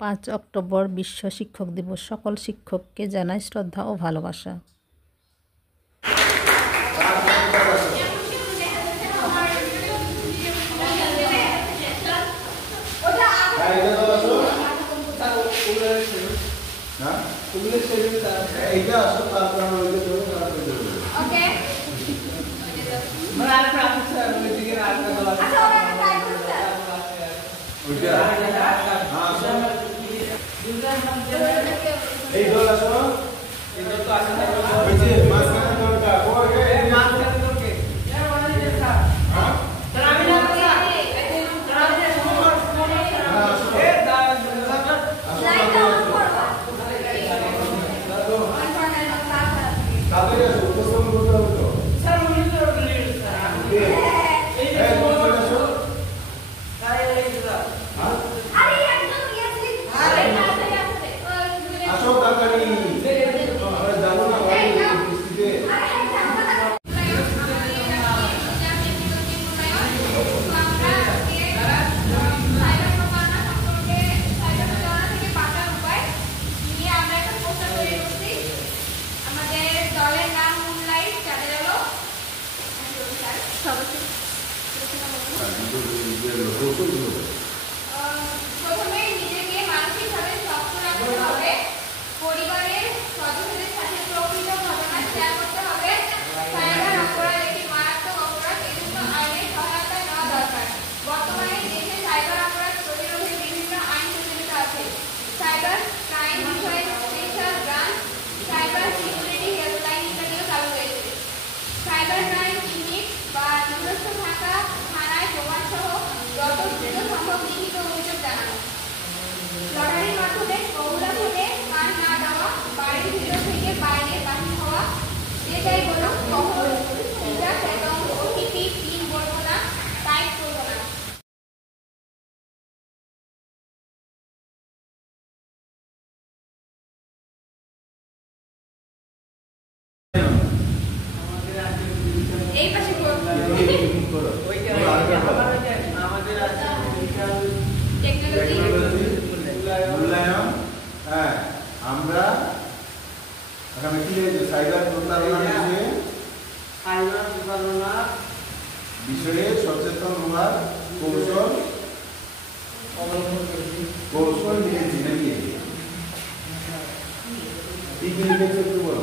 5 October বিশ্ব শিক্ষক দিবস। সকল শিক্ষককে জানাই শ্রদ্ধা ও ভালোবাসা। প্রথমে নিজেকে মানসিকভাবে শক্ত রাখতে হবে, পরিবারের সদস্যদের সাথে প্রকৃত ঘটনা শেয়ার করতে হবে। সাইবার অপরাধ একটি মারাত্মক অপরাধ, এজন্য আইনের সহায়তা নেওয়া দরকার। বর্তমানে দেশে সাইবার অপরাধ প্রতিরোধে বিভিন্ন আইন প্রচলিত আছে। সাইবার ক্রাইম বিষয়ে special branch, cyber security helpline ইত্যাদিও চালু হয়েছে। সাইবার ক্রাইম ইউনিট বা নিজস্ব থাকা থানায় প্রমাণ সহ যত দ্রুত সম্ভব লিখিত অভিযোগ জানানো। লটারির মাধ্যমে বহুলাভাবে কান না দেওয়া, বাড়ির ভিতর থেকে বাইরে বাহির হওয়া, যে যাই বলুন কখনো ফিচার এবং ওটিপি পিন বলবো না, টাইপ করবো না। এই পাশে আমরা এখানে কি হয়েছে সাইবার প্রতারণা বিষয়ে সচেতন হওয়ার কৌশল নিয়েছি নাকি? কি কি লিখেছে একটু বলো।